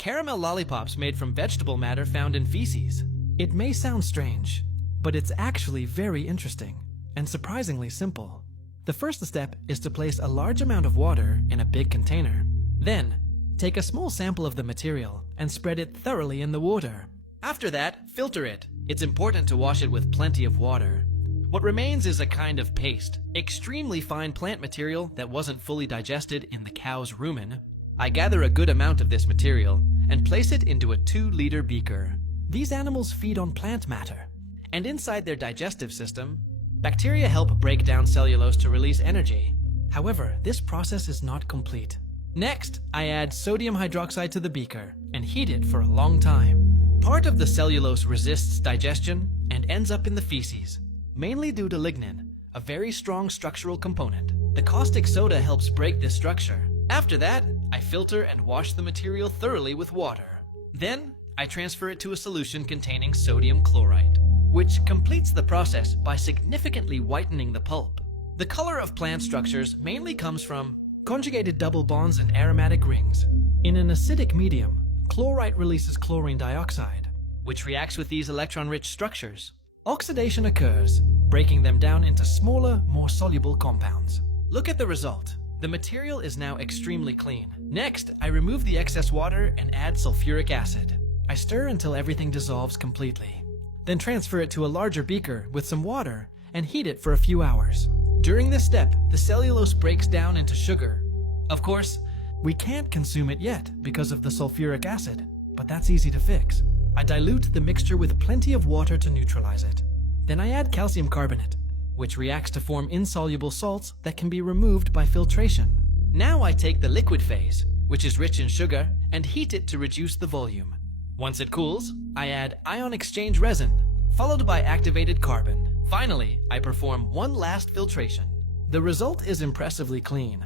caramel lollipops made from vegetable matter found in feces. It may sound strange, but it's actually very interesting and surprisingly simple. The first step is to place a large amount of water in a big container. Then, take a small sample of the material and spread it thoroughly in the water. After that, filter it. It's important to wash it with plenty of water. What remains is a kind of paste, extremely fine plant material that wasn't fully digested in the cow's rumen. I gather a good amount of this material and place it into a 2-liter beaker. These animals feed on plant matter, and inside their digestive system, bacteria help break down cellulose to release energy. However, this process is not complete. Next, I add sodium hydroxide to the beaker and heat it for a long time. Part of the cellulose resists digestion and ends up in the feces, mainly due to lignin, a very strong structural component. The caustic soda helps break this structure. After that, I filter and wash the material thoroughly with water. Then, I transfer it to a solution containing sodium chloride, which completes the process by significantly whitening the pulp. The color of plant structures mainly comes from conjugated double bonds and aromatic rings. In an acidic medium, chlorite releases chlorine dioxide, which reacts with these electron-rich structures. Oxidation occurs, breaking them down into smaller, more soluble compounds. Look at the result. The material is now extremely clean. Next, I remove the excess water and add sulfuric acid. I stir until everything dissolves completely. Then transfer it to a larger beaker with some water and heat it for a few hours. During this step, the cellulose breaks down into sugar. Of course, we can't consume it yet because of the sulfuric acid, but that's easy to fix. I dilute the mixture with plenty of water to neutralize it. Then I add calcium carbonate, which reacts to form insoluble salts that can be removed by filtration. Now I take the liquid phase, which is rich in sugar, and heat it to reduce the volume. Once it cools, I add ion exchange resin, followed by activated carbon. Finally, I perform one last filtration. The result is impressively clean.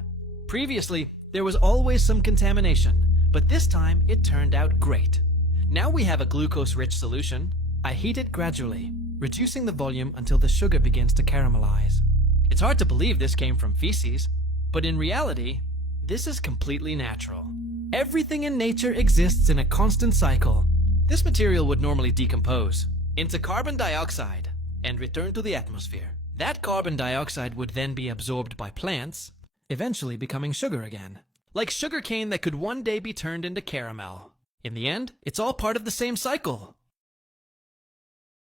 Previously, there was always some contamination, but this time it turned out great. Now we have a glucose-rich solution. I heat it gradually, reducing the volume until the sugar begins to caramelize. It's hard to believe this came from feces, but in reality, this is completely natural. Everything in nature exists in a constant cycle. This material would normally decompose into carbon dioxide and return to the atmosphere. That carbon dioxide would then be absorbed by plants, eventually becoming sugar again. Like sugar cane that could one day be turned into caramel. In the end, it's all part of the same cycle.